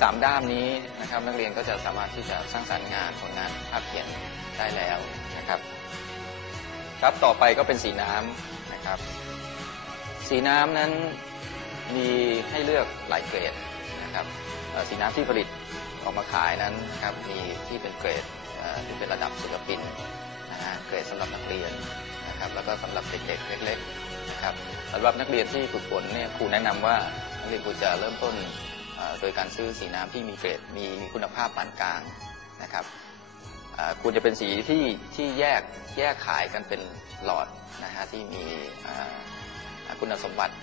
สามด้ามนี้นะครับนักเรียนก็จะสามารถที่จะสร้างสรรค์งานผลงานภาพเขียนได้แล้วนะครับ ครับต่อไปก็เป็นสีน้ำนะครับ สีน้ำนั้นมีให้เลือกหลายเกรดนะครับสีน้ำที่ผลิตออกมาขายนั้นนะครับมีที่เป็นเกรดที่เป็นระดับศิลปินนะฮะเกรดสำหรับนักเรียนนะครับแล้วก็สำหรับเด็กๆเล็กๆนะครับสำหรับนักเรียนที่ฝึกฝนเนี่ยครูแนะนำว่านักเรียนควรจะเริ่มต้น โดยการซื้อสีน้ำที่มีเกรดมีคุณภาพปานกลางนะครับควรจะเป็นสีที่ที่แยกแยกขายกันเป็นหลอดนะฮะที่มีคุณสมบัติ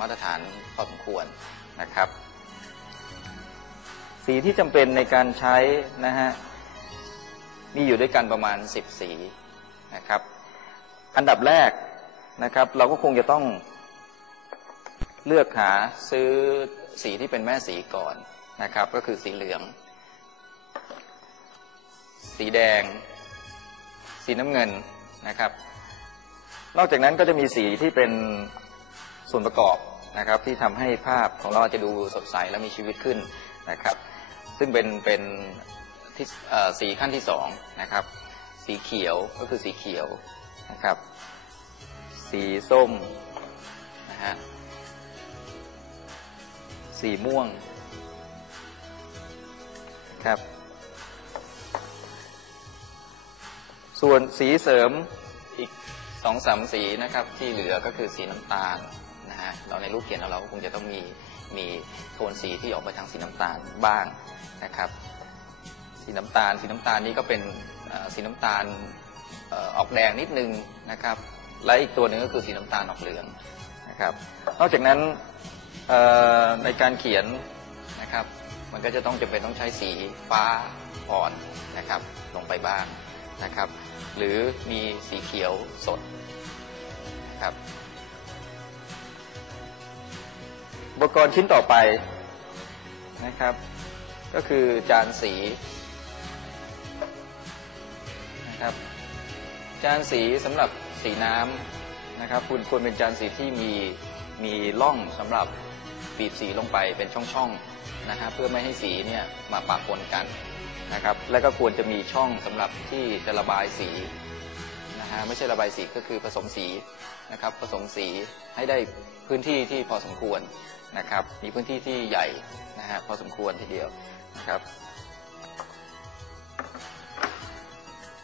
มาตรฐานพอสมควรนะครับ สีที่จำเป็นในการใช้นะฮะมีอยู่ด้วยกันประมาณ 10 สีนะครับ อันดับแรกนะครับ เราก็คงจะต้องเลือกหาซื้อ สีที่เป็นแม่สีก่อนนะครับ ก็คือสีเหลือง สีแดง สีน้ำเงินนะครับ นอกจากนั้นก็จะมีสีที่เป็นส่วนประกอบนะครับ ที่ทำให้ภาพของเราจะดูสดใสและมีชีวิตขึ้นนะครับ ซึ่งเป็นเป็นที่สีขั้นที่สองนะครับ สีเขียวก็คือสีเขียวนะครับ สีส้มนะฮะ สีม่วงครับ ส่วนสีเสริมอีกสองสามสีนะครับ ที่เหลือก็คือสีน้ำตาลนะฮะเราในรูปเขียนเราคงจะต้องมีมีโทนสีที่ออกไปทางสีน้ำตาลบ้างนะครับ สีน้ำตาล สีน้ำตาลนี่ก็เป็นสีน้ำตาลออกแดงนิดนึงนะครับ และอีกตัวหนึ่งก็คือสีน้ำตาลออกเหลืองนะครับ นอกจากนั้น ในการเขียนนะครับ มันก็จะต้องจำเป็นต้องใช้สีฟ้าอ่อนนะครับ ลงไปบ้างนะครับ หรือมีสีเขียวสดนะครับอุปกรณ์ชิ้นต่อไปนะครับ ก็คือจานสีนะครับ จานสีสำหรับสีน้ำนะครับ คุณควรเป็นจานสีที่มีมีร่องสำหรับ บีบสีลงไปเป็นช่องๆนะครับเพื่อไม่ให้สีเนี่ยมาปะปนกันนะครับ และก็ควรจะมีช่องสำหรับที่จะระบายสีนะฮะไม่ใช่ระบายสีก็คือผสมสีนะครับผสมสีให้ได้พื้นที่ที่พอสมควรนะครับ มีพื้นที่ที่ใหญ่นะฮะพอสมควรทีเดียวนะครับ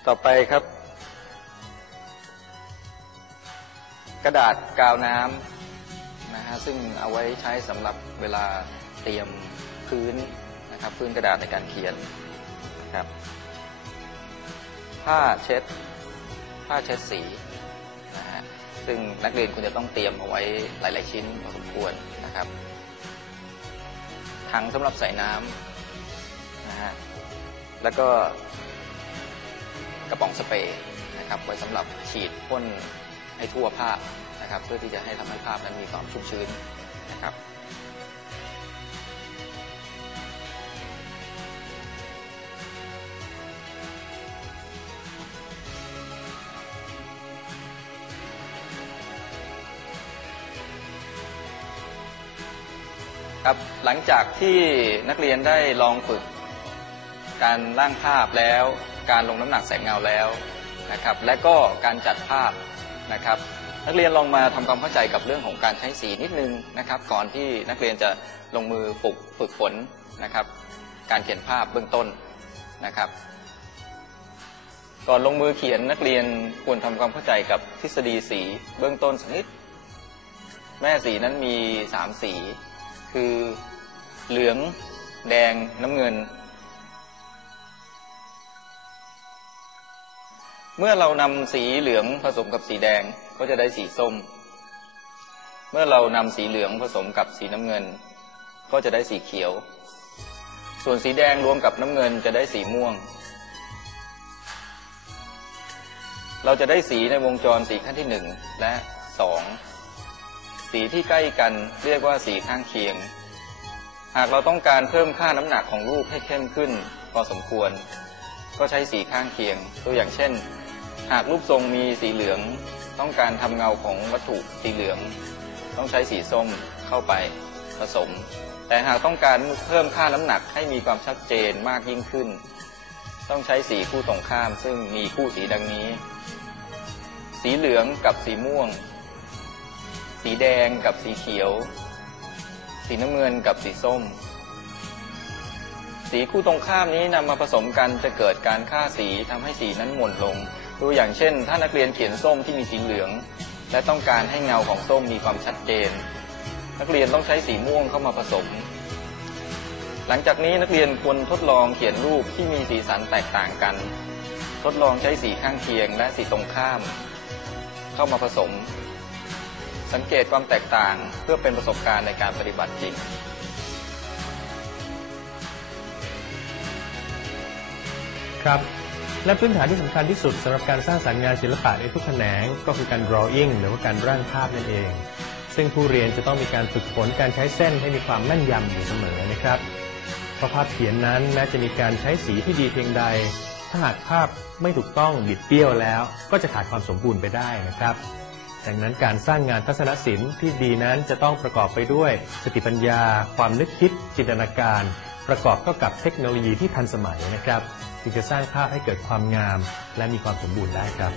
ต่อไปครับ กระดาษกาวน้ำ นะฮะซึ่งเอาไว้ใช้สำหรับเวลาเตรียมพื้นนะครับพื้นกระดาษในการเขียนนะครับผ้าเช็ดผ้าเช็ดสีนะฮะซึ่งนักเรียนควรจะต้องเตรียมเอาไว้หลาย ๆ ชิ้นพอสมควรนะครับถังสำหรับใส่น้ำนะฮะแล้วก็กระป๋องสเปรย์นะครับไว้สำหรับฉีดพ่นให้ทั่วภา นะครับเพื่อที่จะให้ทำให้ภาพนั้นมีความชุ่มชื้นนะครับครับหลังจากที่นักเรียนได้ลองฝึก การร่างภาพแล้ว การลงน้ำหนักแสงเงาแล้วนะครับ และก็การจัดภาพนะครับ นักเรียนลองมาทำความเข้าใจกับเรื่องของการใช้สีนิดนึงนะครับ ก่อนที่นักเรียนจะลงมือฝึกฝึกฝนนะครับ การเขียนภาพเบื้องต้นนะครับ ก่อนลงมือเขียนนักเรียนควรทำความเข้าใจกับทฤษฎีสีเบื้องต้นสักนิด แม่สีนั้นมีสามสี คือเหลือง แดงน้ำเงิน เมื่อเรานำสีเหลืองผสมกับสีแดงก็จะได้สีส้ม เมื่อเรานำสีเหลืองผสมกับสีน้ำเงิน ก็จะได้สีเขียว ส่วนสีแดงรวมกับน้ำเงินจะได้สีม่วง เราจะได้สีในวงจรสีขั้นที่หนึ่งและสองสีที่ใกล้กันเรียกว่าสีข้างเคียง หากเราต้องการเพิ่มค่าน้ำหนักของรูปให้เข้มขึ้นพอสมควรก็ใช้สีข้างเคียง ตัวอย่างเช่น หากรูปทรงมีสีเหลืองต้องการทำเงาของวัตถุสีเหลือง ต้องใช้สีส้มเข้าไปผสม แต่หากต้องการเพิ่มค่าน้ำหนักให้มีความชัดเจนมากยิ่งขึ้น ต้องใช้สีคู่ตรงข้าม ซึ่งมีคู่สีดังนี้ สีเหลืองกับสีม่วง สีแดงกับสีเขียว สีน้ำเงินกับสีส้ม สีคู่ตรงข้ามนี้นำมาผสมกันจะเกิดการฆ่าสีทำให้สีนั้นหม่นลง ดูอย่างเช่น ถ้านักเรียนเขียนส้มที่มีสีเหลือง และต้องการให้เงาของส้มมีความชัดเจน นักเรียนต้องใช้สีม่วงเข้ามาผสม หลังจากนี้นักเรียนควรทดลองเขียนรูปที่มีสีสันแตกต่างกัน ทดลองใช้สีข้างเคียงและสีตรงข้าม เข้ามาผสม สังเกตความแตกต่างเพื่อเป็นประสบการณ์ในการปฏิบัติจริงครับ และพื้นฐานที่สำคัญที่สุดสำหรับการสร้างสรรค์งานศิลปะในทุกแขนง ก็คือการ drawing หรือว่าการร่างภาพนั่นเอง ซึ่งผู้เรียนจะต้องมีการฝึกฝนการใช้เส้นให้มีความแม่นยำอยู่เสมอนะครับเพราะภาพเขียนนั้นแม้จะมีการใช้สีที่ดีเพียงใด ถ้าหากภาพไม่ถูกต้องบิดเบี้ยวแล้ว ก็จะขาดความสมบูรณ์ไปได้นะครับ ดังนั้นการสร้างงานทัศนศิลป์ที่ดีนั้นจะต้องประกอบไปด้วย สติปัญญา ความนึกคิด จินตนาการ ประกอบเข้ากับเทคโนโลยีที่ทันสมัยนะครับ จึงจะสร้างภาพให้เกิดความงาม และมีความสมบูรณ์ได้ครับ